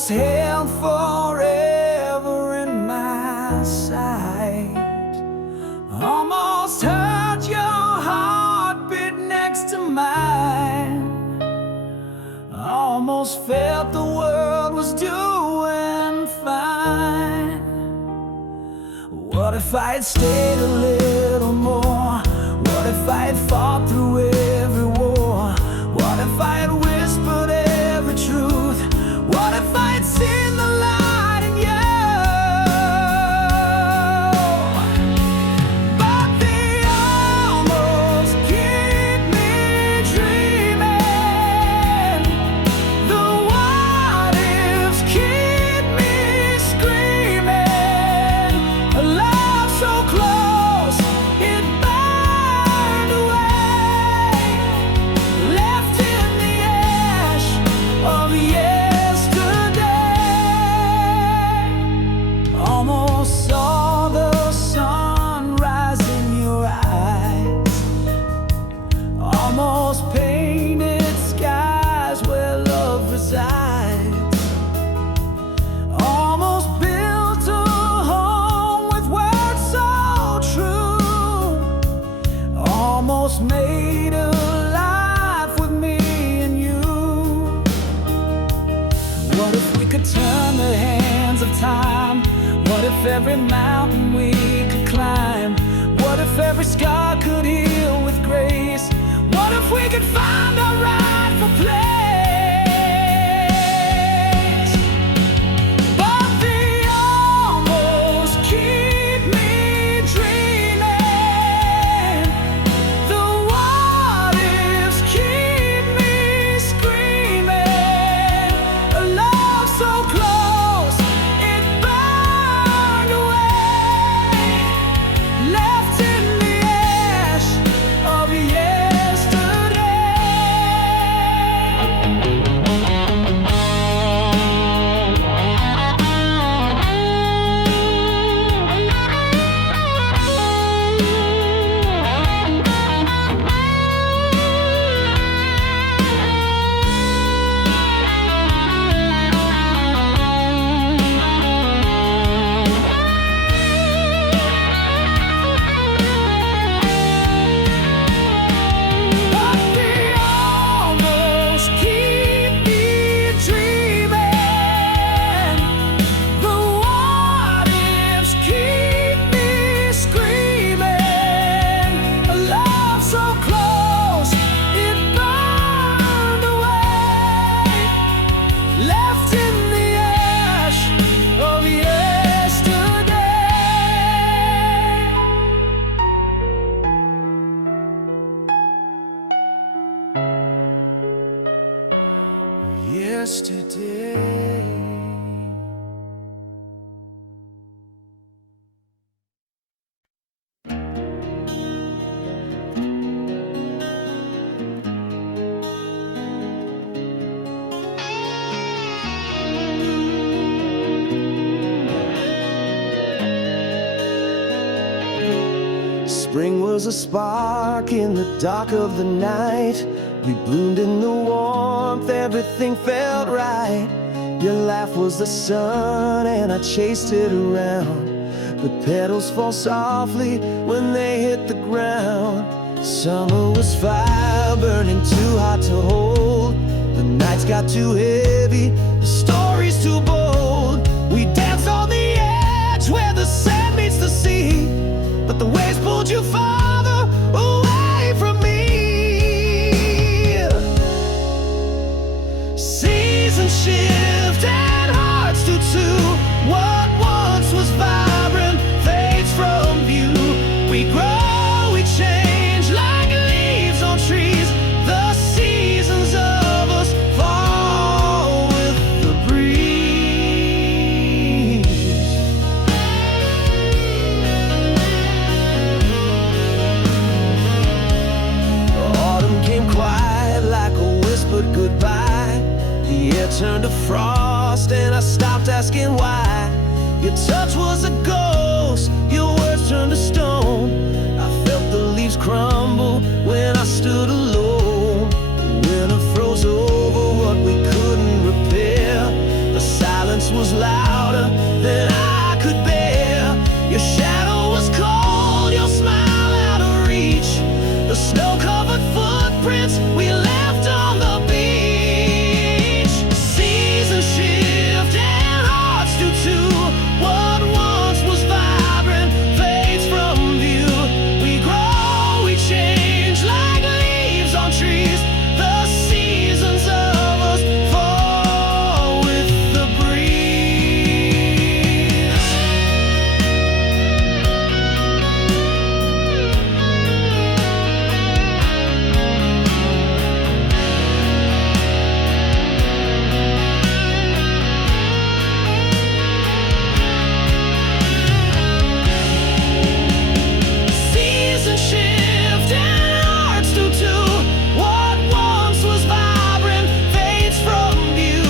almost held forever in my sight. Almost heard your heartbeat next to mine. Almost felt the world was doing fine. What if I had stayed a little more? What if I had fought through every war? What if I had whispered every truth? What if I had seen the light in you? But they almost keep me dreaming. The what ifs keep me screaming. A love so close, it burned away, left in the ash of yesterday. Almost saw the sunrise in your eyes. Almost painted skies where love resides. Almost built a home with words so true. Almost made a life with me and you. What if we could turn the hands of time? What if every mountain we could climb? What if every scar could heal with grace? What if we could find our rightful place? But they almost keep me dreaming. The what ifs keep me screaming. A love so close, it burned away, left in the ash of yesterday. But they almost keep me dreaming. The what ifs keep me screaming. A love so close, it burned away, left in the ash of yesterday. Yesterday. Spring was a spark in the dark of the night. We bloomed in the warmth, everything felt right. Your laugh was the sun and I chased it around. The petals fall softly when they hit the ground. Summer was fire burning too hot to hold. The nights got too heavy, the stories too bold. We danced on the edge where the sand meets the sea, but the waves pulled you farther away from me. Seasons shift and hearts do too. What once was vibrant fades from view. We grow, we change like leaves on trees. The seasons of us fall with the breeze. Autumn came quiet like a whispered goodbye. The air turned to frost and I stopped asking why. Your touch was a ghost, your words turned to stone. I felt the leaves crumble when I stood alone. The winter froze over what we couldn't repair. The silence footprints we left on the beach. Seasons shift and hearts do too. What once was vibrant fades from view. We grow, we change like leaves on trees. The seasons of us fall with the breeze. Seasons shift and hearts do too. What once was vibrant fades from view.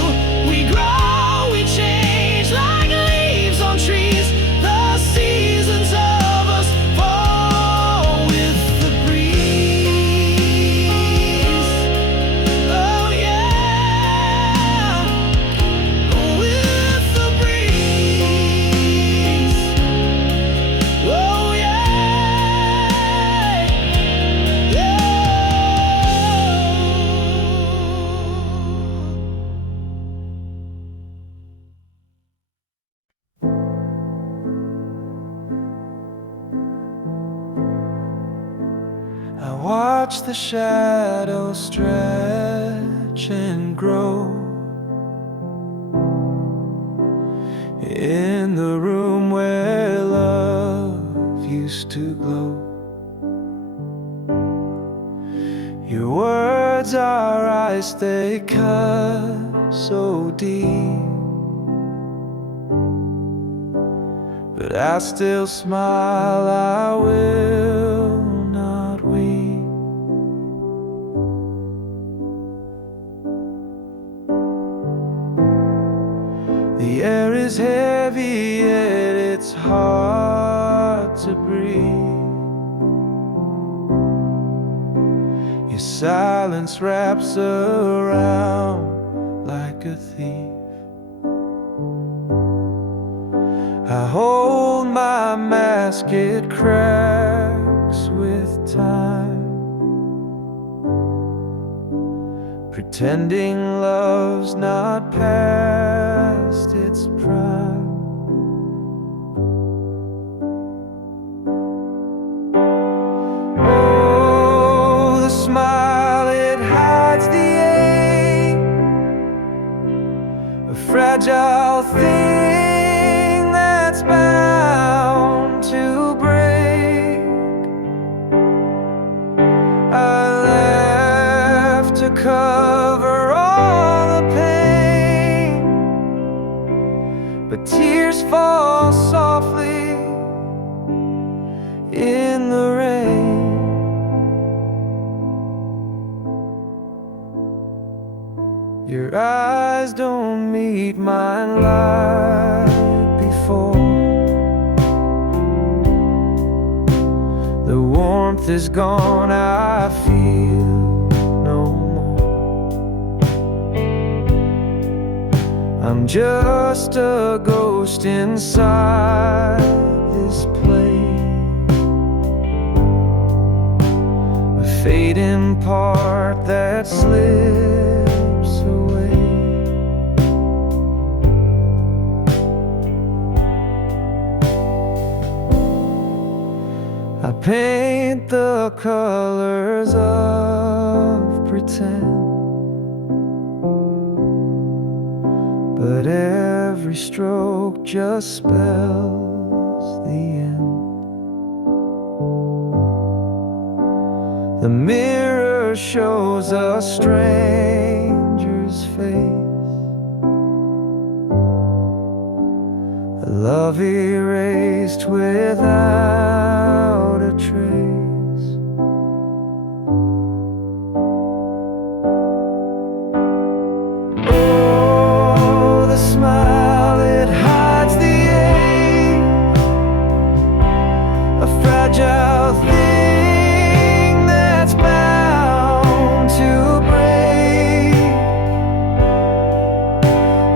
We grow, we change like leaves on trees. The seasons of us fall with the breeze. Oh yeah, with the breeze. Oh yeah, yeah. I watch the shadows stretch and grow in the room where love used to glow. Your words are ice, they cut so deep, but I still smile, I will not weep. The air is heavy, yet it's hard to breathe. Your silence wraps around like a thief. I hold my mask, it cracks with time, pretending love's not past its prime. Oh, the smile, it hides the ache, a fragile thing that's bound to break. I laugh to cover all the pain, but tears fall softly in the rain. Your eyes don't meet mine like before. The warmth is gone, I feel no more. I'm just a ghost inside this place, a fading part that slips away. I paint the colors of pretend, but every stroke just spells the end. The mirror shows a stranger's face, a love erased without a trace. Oh, the smile, it hides the ache, a fragile thing that's bound to break.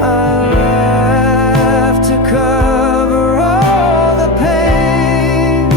I laugh to cover all the pain,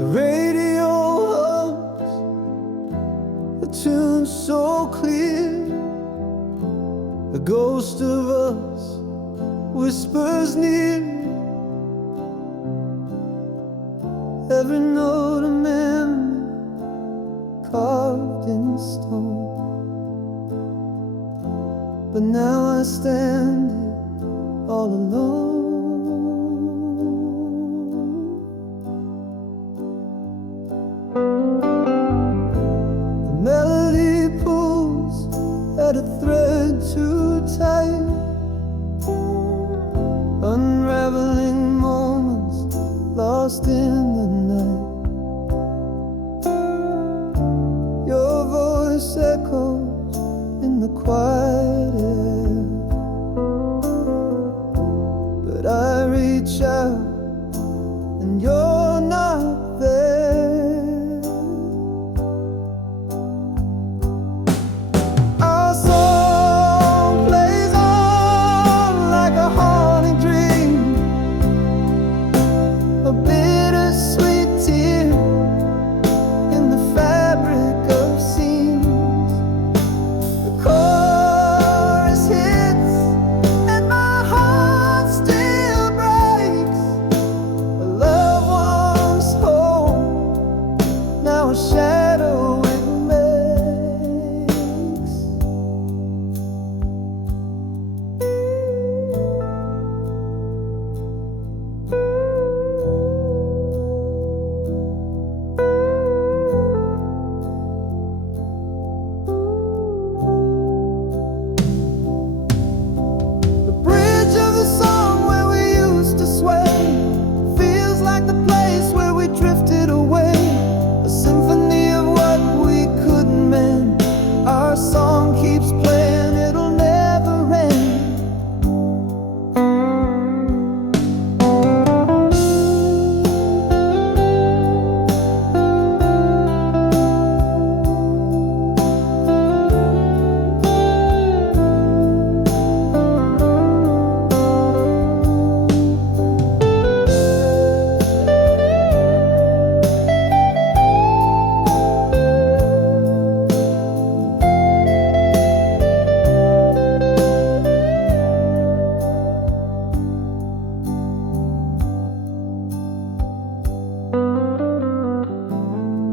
The radio hums a tune so clear. The ghost of us whispers near. Every note a memory carved in stone. But now I stand here all alone. The melody pulls at a thread too tight, unraveling moments lost in the night. Your voice echoes in the quiet air, but I reach out and you're not there. Our song plays on like a haunting dream, a bittersweet tear in the fabric of scenes. The chorus hits and my heart still breaks. A loved one's home, now a shadow it makes. The bridge of the song where we used to sway feels like the place where we drifted away. A symphony of what we couldn't mend. Our song keeps playing, it'll never end.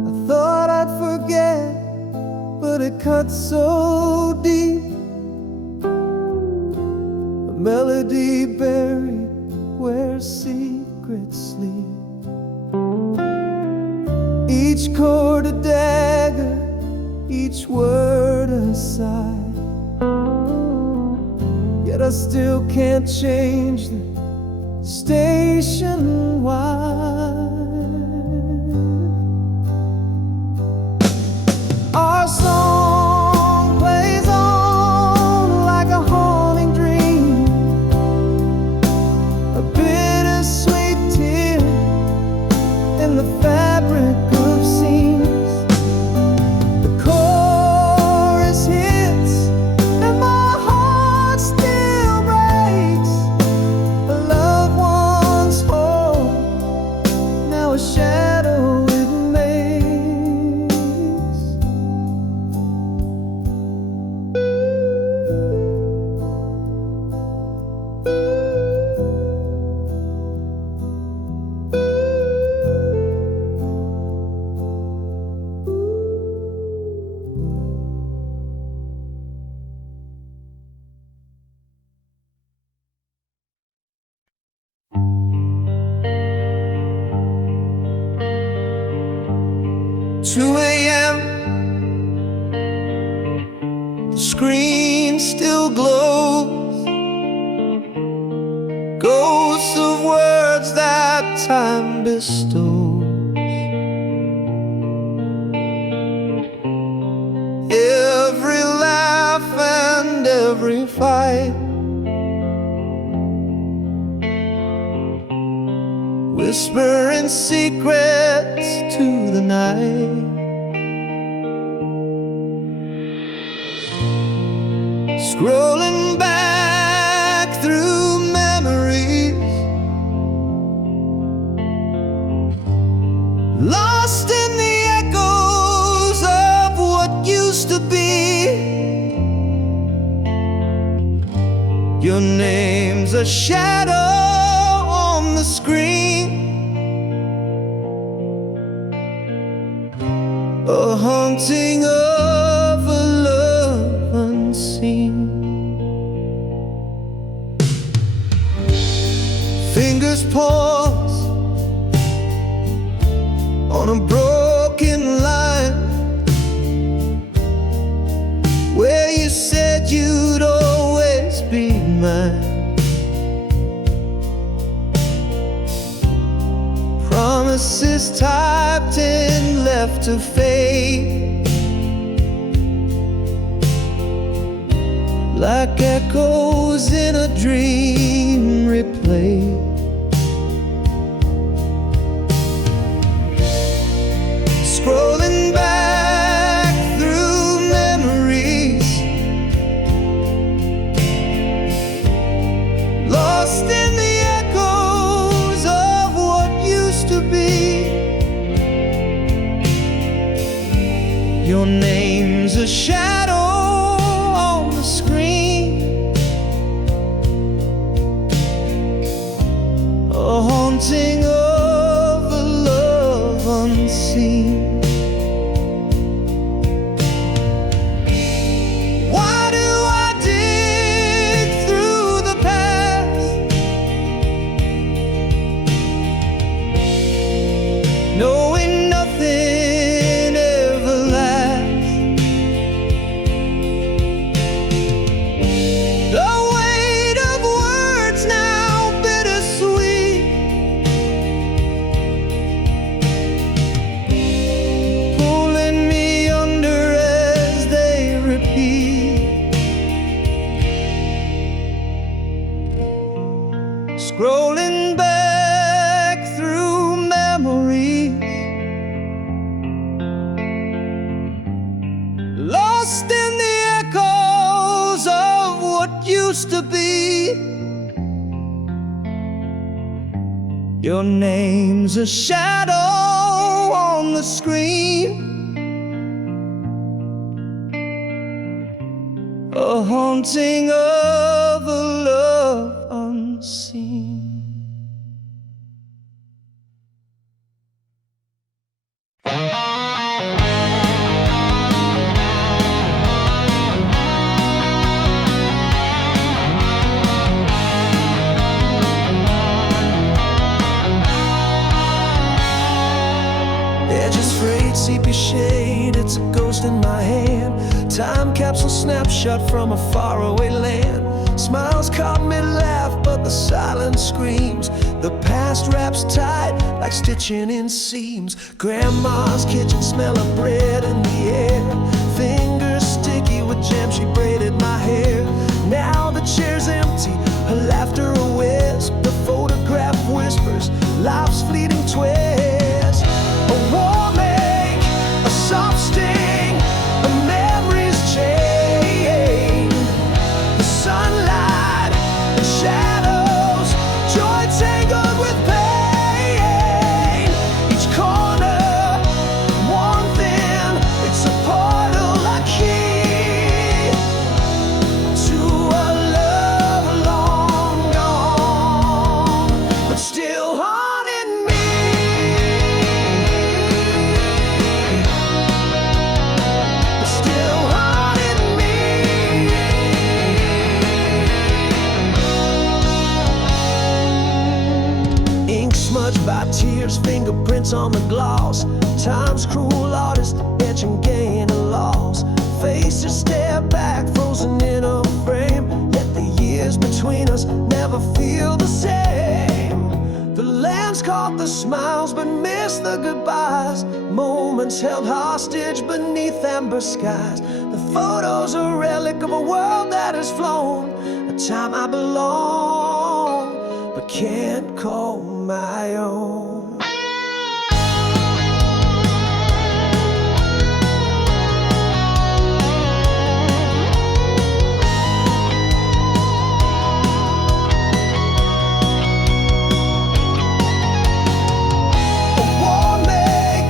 I thought I'd forget, but it cuts so deep. A melody buried where secrets sleep. Each chord a dagger, each word a sigh. Yet I still can't change the station wide. Our song plays on like a haunting dream, a bittersweet tear in the fabric of scenes. The chorus hits and my heart still breaks. A loved one's home, now a shadow it makes. Two a.m. The screen still glows, ghosts of words that time bestows. Every laugh and every fight, whispering secrets to the night. Scrolling back through memories, lost in the echoes of what used to be. Your name's a shadow on the screen, a haunting of a love unseen. Fingers pause on a broken line where you said you'd always be mine. Promises typed and left to fade, like echoes in a dream replayed. Scrolling back through memories, lost in the echoes of what used to be. Your name's a shadow on the screen, a haunting of a love unseen. Why do I dig through the past, knowing nothing ever lasts? The weight of words now bittersweet, pulling me under as they repeat. Scrolling back through memories, lost in the echoes of what used to be. Your name's a shadow on the screen, a haunting of a love unseen. Edges frayed, sepia shade, it's a ghost in my hand. Time capsule snapshot from a faraway land. Smiles caught mid-laugh, but the silence screams. The past wraps tight, like stitching in seams. Grandma's kitchen, smell of bread in the air. Fingers sticky with jam, she braided my hair. Now the chair's empty, her laughter a wisp. The photograph whispers, life's fleeting twist. A warming, a soft sting, a memory's chain. The sunlight and shadows, joy tangled with pain. Each corner, one thing, it's a portal I key to a love long gone, but still haunting me. But still haunting me. Ink smudged by tears, fingerprints on the gloss. Time's cruel artist, etching gain and loss. Faces stare back, frozen in a frame. Let the years between us never feel the same. The lands caught the smiles but missed the goodbyes. Moments held hostage beneath amber skies. The photos a relic of a world that has flown. A time I belong but can't call my own. A war make,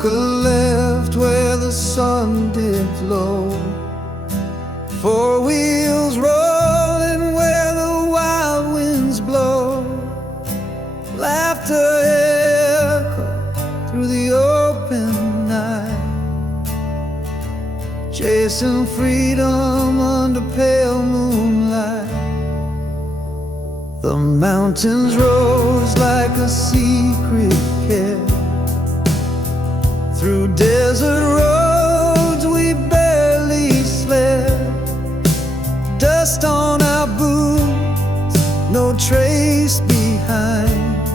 took a left where the sun dipped low. Four wheels rolling where the wild winds blow. Laughter echoed through the open night, chasing freedom under pale moonlight. The mountains rose like a secret care. Through desert roads we barely slept. Dust on our boots, no trace behind.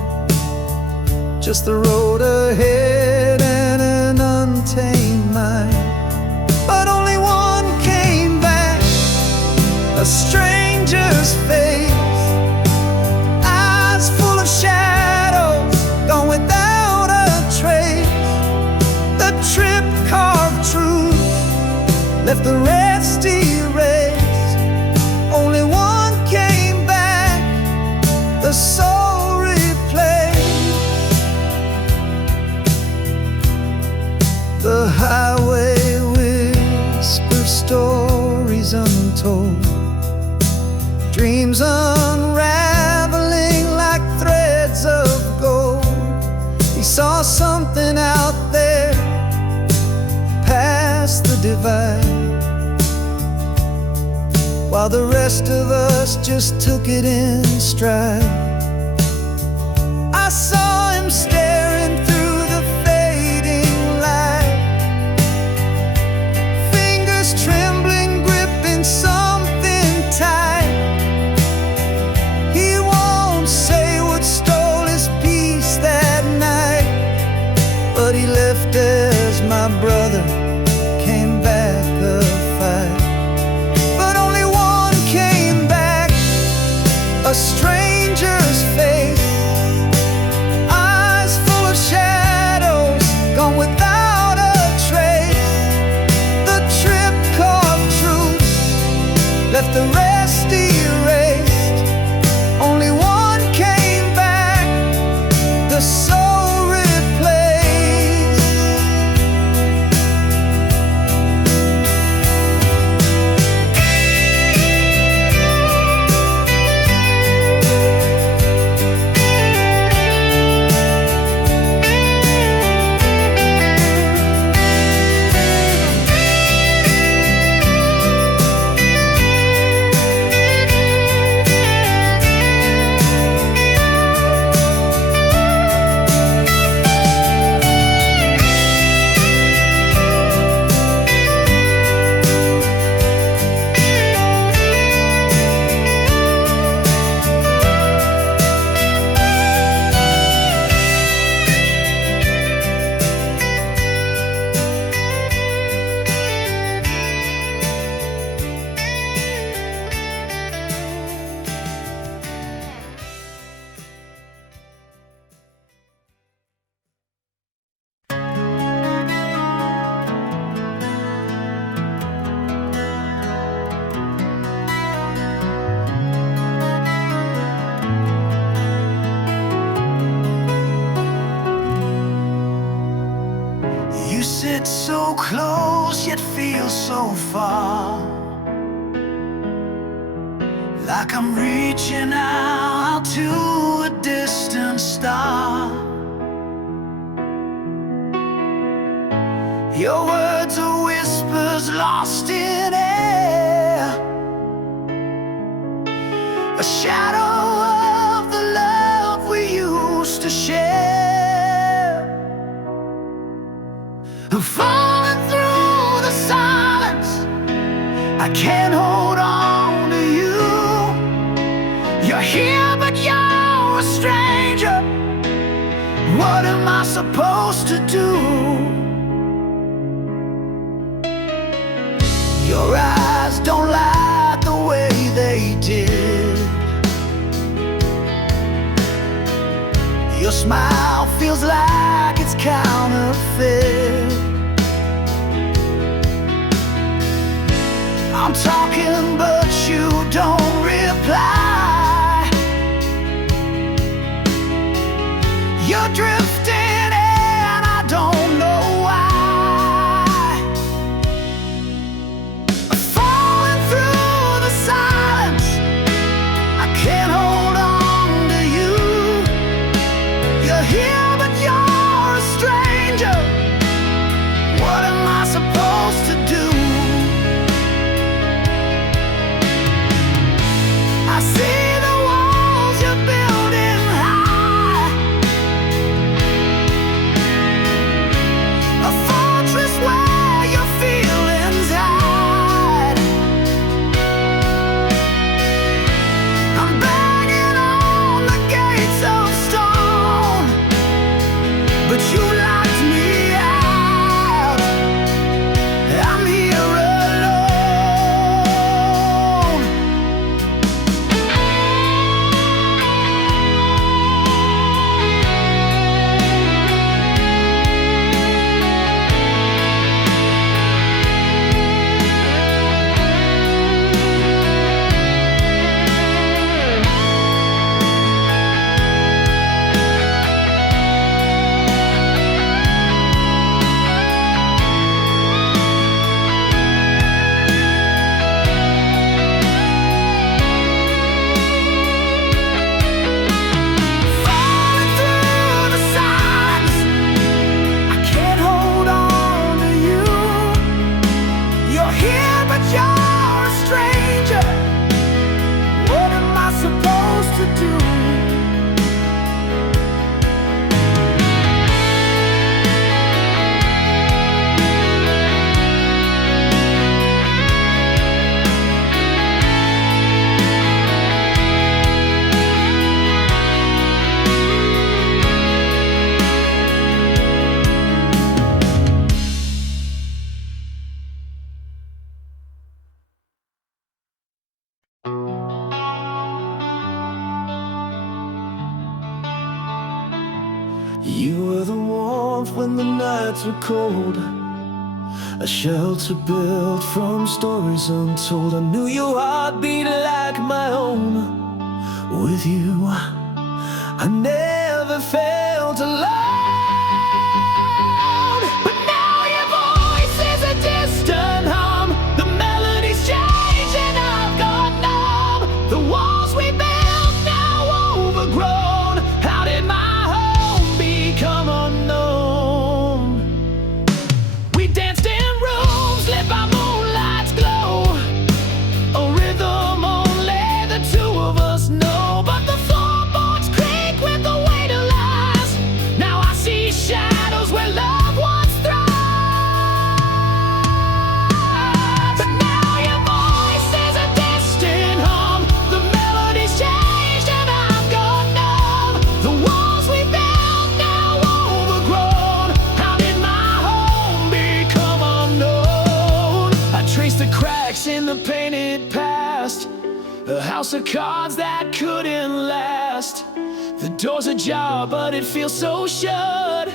Just the road ahead and an untamed mind. But only one came back, a stranger's face, eyes full of shadows, gone without a trace. The trip carved truth, left the rest erased. Only one came back, the soul replaced. The highway whispers stories untold, dreams unraveling like threads of gold. He saw something out there past the divide, while the rest of us just took it in stride. I saw him staring through the fading light, fingers trembling, gripping something tight. He won't say what stole his peace that night, but he left as my brother came back a fight. But only one came back, a stranger's face, eyes full of shadows, gone without a trace. The trip carved truth, left the rest erased. Only one came back, the soul replaced. You sit so close yet feel so far, like I'm reaching out to a distant star. Your words are whispers lost in air, a shadow of the love we used to share. I'm falling through the silence, I can't hold on to you. You're here but you're a stranger. What am I supposed to do? Your eyes don't lie the way they did. Your smile feels like it's counterfeit. I'm talking but you don't reply. You're drifting and I don't know when the nights were cold, a shelter built from stories untold. I knew your heart beat like my own. With you, I never felt alone. But now your voice is a distant hum. The melody's changed and I've got numb. The walls we built now overgrown. How did my home become unknown? We danced in rooms lit by moonlight's glow, a rhythm only the two of us know. But the floorboards creak with the weight of lies. Now I see shadows where love once thrived. But now your voice is a distant hum. The melody's changed and I've gone numb. The walls we built now overgrown. How did my home become unknown? I traced the cracks in the painted past, a house of cards that couldn't last. The door's ajar, but it feels so shut.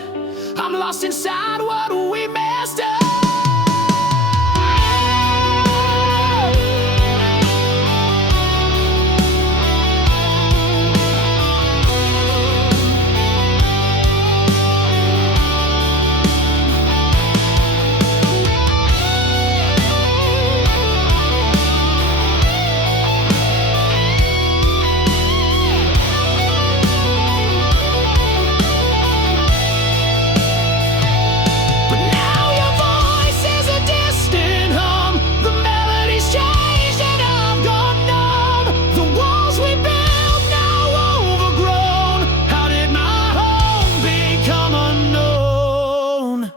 I'm lost inside what we messed up. But now your voice is a distant hum. The melody's changed and I'm gone numb. The walls we built now overgrown. How did my home become unknown?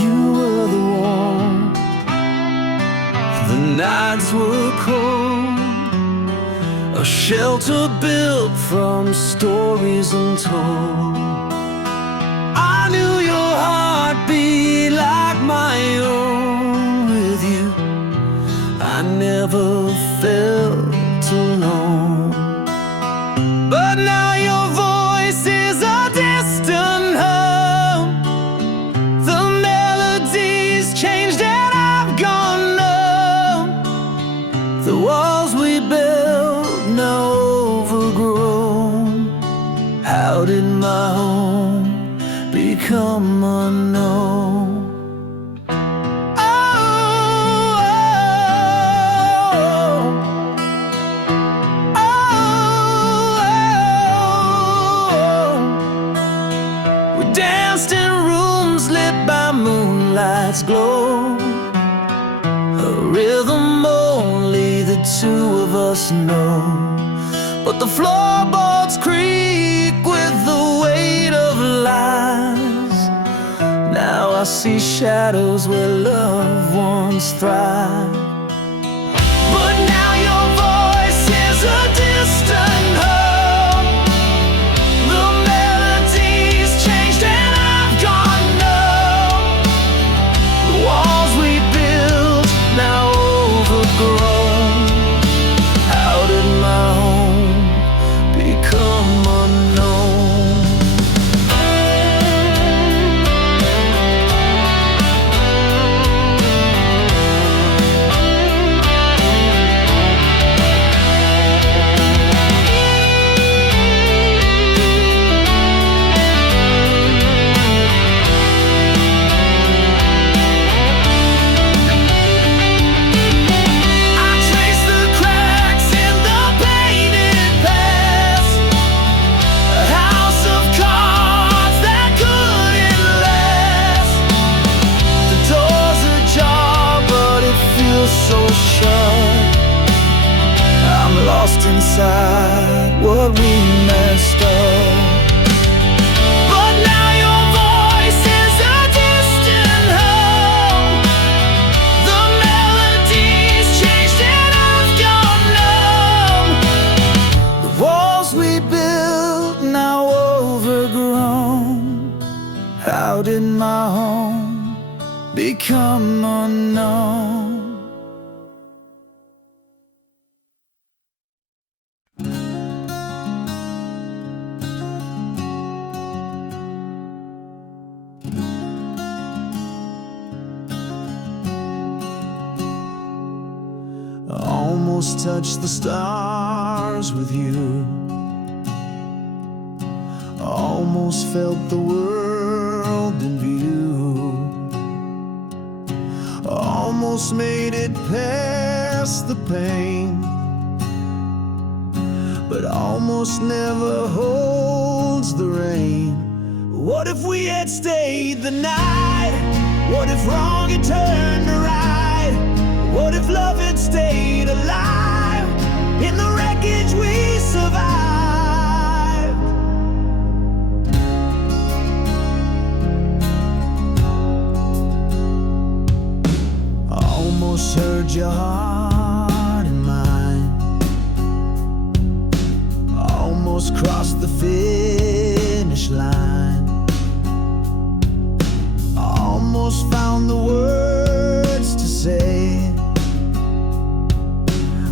You were the warmth, the nights were cold, a shelter built from stories untold. I knew your heart beat like my own. With you, I never felt alone. But now your voice is a distant hum. The melody's changed and I've gone numb. The walls we built now overgrown. How did my home become unknown? We danced in rooms lit by moonlight's glow, a rhythm only the two of us know. But the floorboards creak with the weight of lies. Now I see shadows where love once thrived. But now your voice is a distant hum. The melody's changed and I've gone numb. The walls we built now overgrown. How did my home become unknown? what we messed up. But now your voice is a distant hum. The melody's changed and I've gone numb. The walls we built now overgrown. How did my home become unknown? Almost touched the stars with you. Almost felt the world in view. Almost made it past the pain, but almost never holds the rain. What if we had stayed the night? What if wrong had turned to right? What if love had stayed alive in the wreckage we survived? I almost heard your heart in mine. I almost crossed the finish line. I almost found the words to say,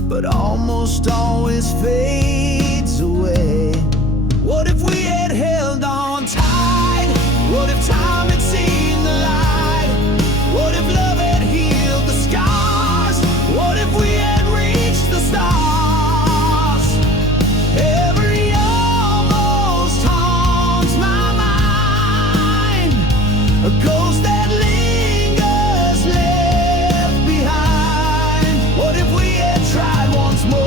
but almost always fades away. What if we had held on tight? What if time had seen the light? What if love had healed the scars? What if we had reached the stars? Every almost haunts my mind, a ghost that lingers left behind. What if we had tried once more?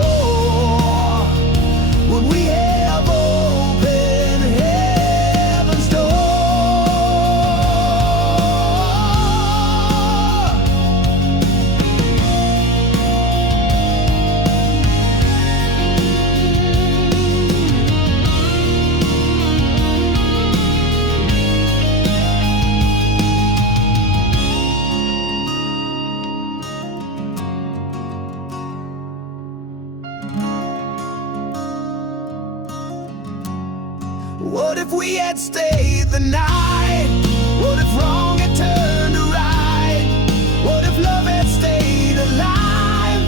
Would we have opened heaven's door? What if we had stayed the night? What if wrong had turned to right? What if love had stayed alive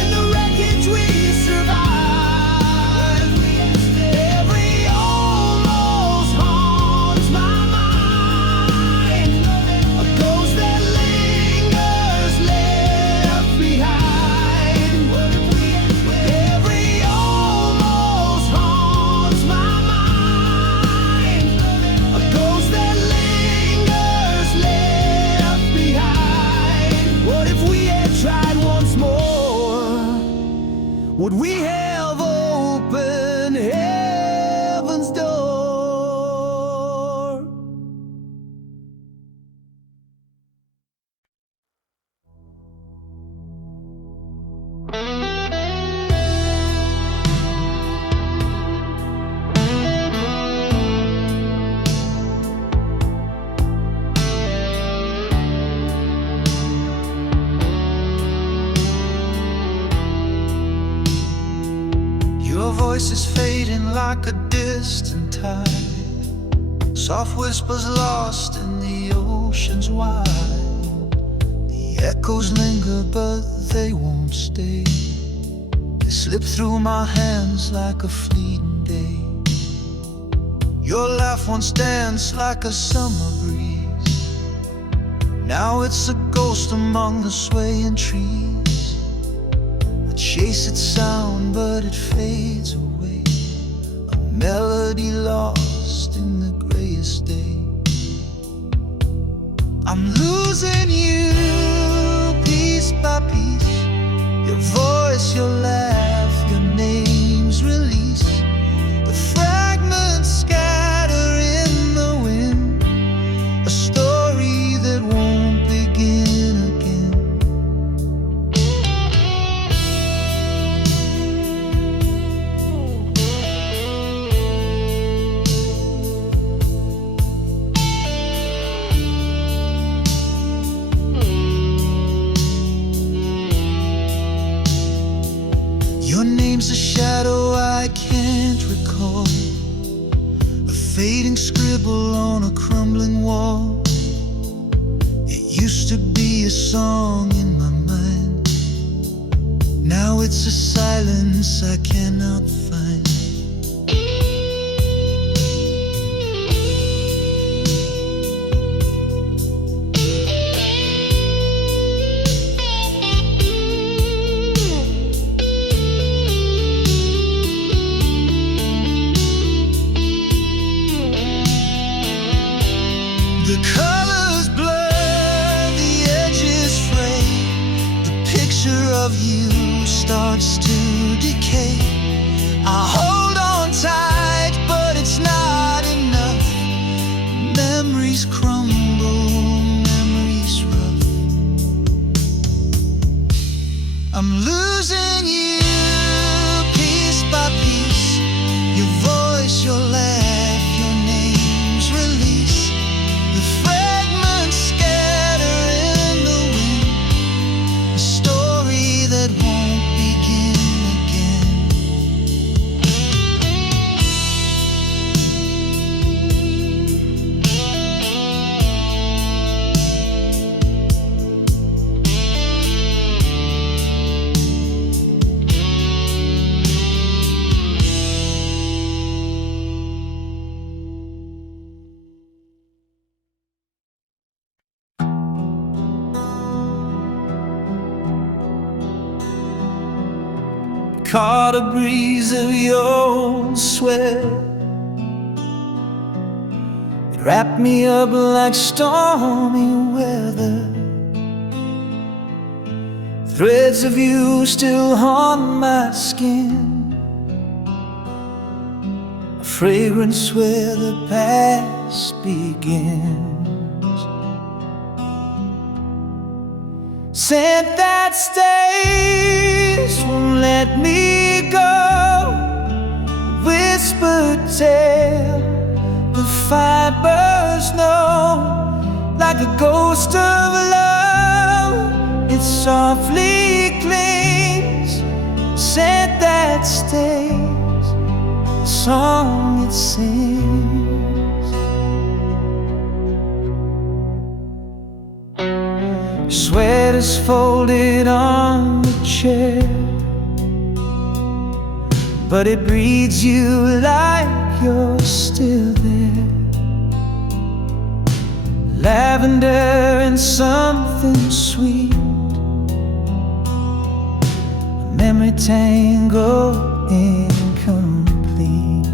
in the wreckage we survived? Every almost haunts my mind, a ghost that lingers left behind. Every almost haunts my mind, a ghost that lingers left behind. What if we had tried once more? Would we have opened heaven's door? Your voice is fading like a distant tide. Soft whispers lost in the oceans wide. The echoes linger but they won't stay. They slip through my hands like a fleeting day. Your laugh once danced like a summer breeze. Now it's a ghost among the swaying trees. I chase its sound but it fades away, a melody lost in the grayest day. I'm losing you piece by piece. Your voice, your laugh, your name's release. The fragments scatter in the wind, a story that won't begin again. fading scribble on a crumbling wall. It used to be a song in my mind. Now it's a silence I cannot find. The colors blur, the edges fray. The picture of you starts to decay. I hold on tight, but it's not enough. Memories crumble, memories rough. I'm losing you piece by piece. Your voice, your laugh, your name's release. The fragments scatter in the wind, a story that won't begin again. Caught a breeze of your sweat, it wrapped me up like stormy weather. Threads of you still haunt my skin, a fragrance where the past begins. Scent that stays, won't let me go. Whispered tale, the fibers know. Like a ghost of love, it softly clings. Scent that stays, the song it sings. Sweater's folded on the chair, but it breathes you like you're still there. Lavender and something sweet, a memory tangle incomplete.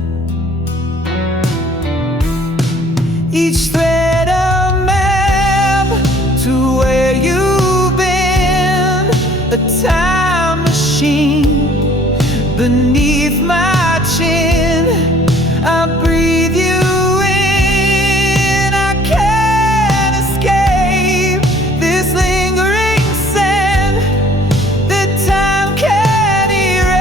Each thread a map to where you've been, a time machine beneath my chin. I breathe you in, I can't escape this lingering scent that time can't erase.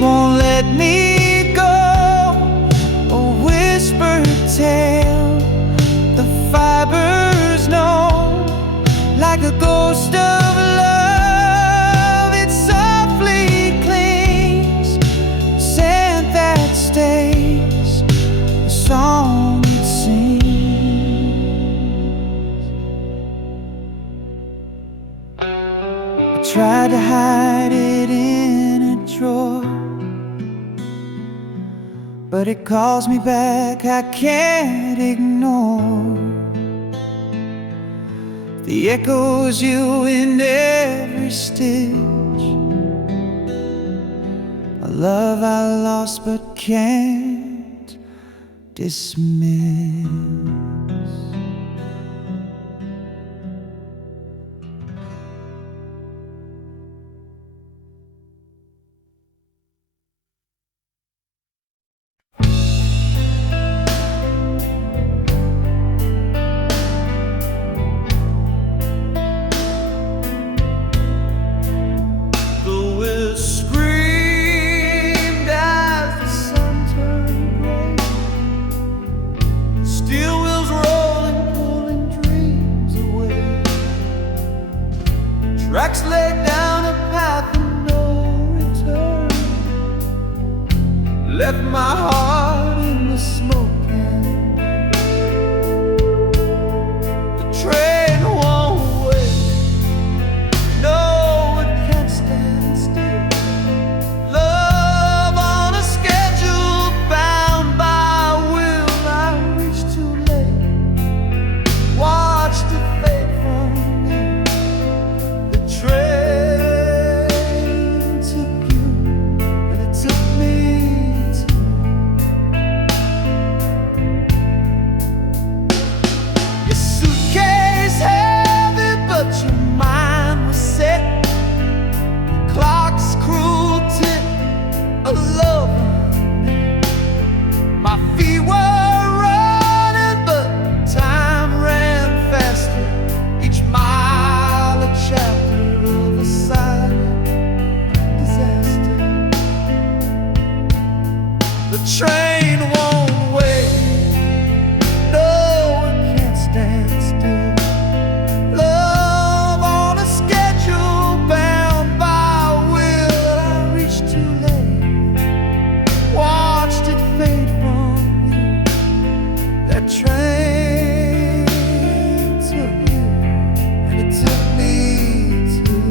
Won't let me go, a whispered tale, the fibers know. Like a ghost of love, it softly clings. Scent that stays, the song it sings. I tried to hide it in a drawer, but it calls me back, I can't ignore. The echoes you in every stitch, a love I lost but can't dismiss. left my heart in the smoke can. The train won't wait, no, it can't stand still. Love on a schedule, bound by will. I reached too late, watched it fade from me. The train took you, and it took me too. Your suitcase heavy, but your mind was set. Clock's cruel tick, a love running. My feet were running, but time ran faster. Each mile a chapter of a silent disaster. The train won't wait, no, it can't stand still. Love on a schedule, bound by will. I reached too late, watched it fade from you. That train took you, and it took me too.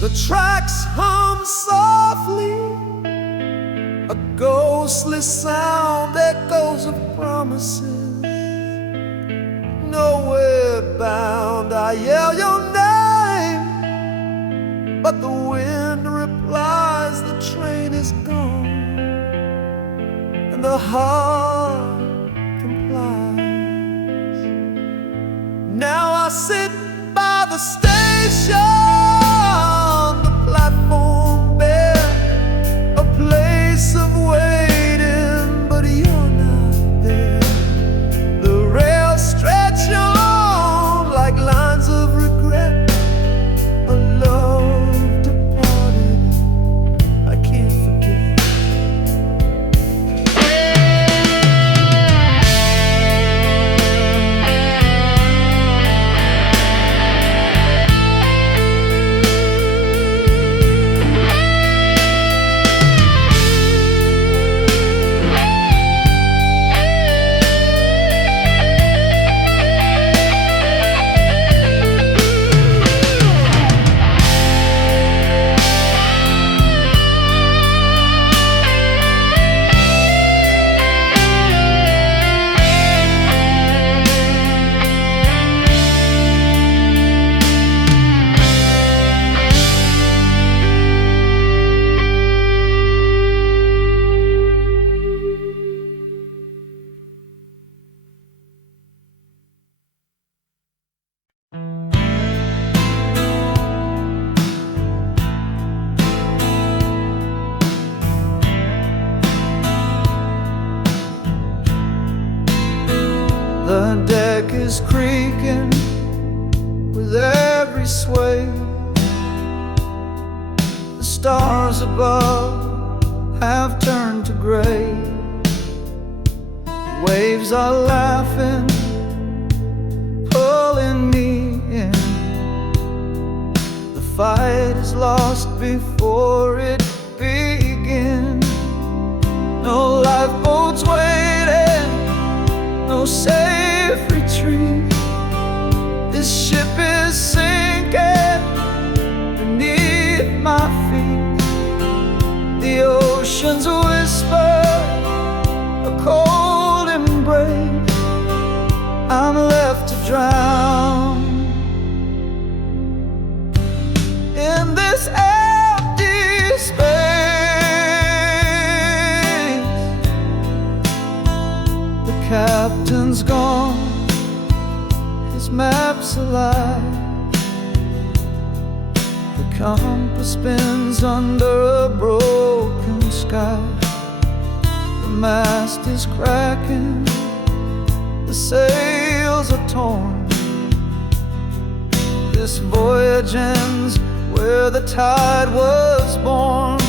The tracks hum softly, a ghostly sound, echoes of promises. Nowhere bound, I yell your name, but the wind replies the train is gone, and the heart complies. Now I sit by the station, the platform bare, a place of waiting, but you're not there. The rails stretch on like lines of regret, a love departed I can't forget. The deck is creaking with every sway. The stars above have turned to gray. Waves are laughing, pulling me in. The fight is lost before it begins. No lifeboats waiting, no safe retreat. This ship is sinking beneath my feet. The oceans whisper a cold embrace. I'm left to drown in this empty space. captain's gone, his map's alive. The compass spins under a broken sky. The mast is cracking, the sails are torn. This voyage ends where the tide was born.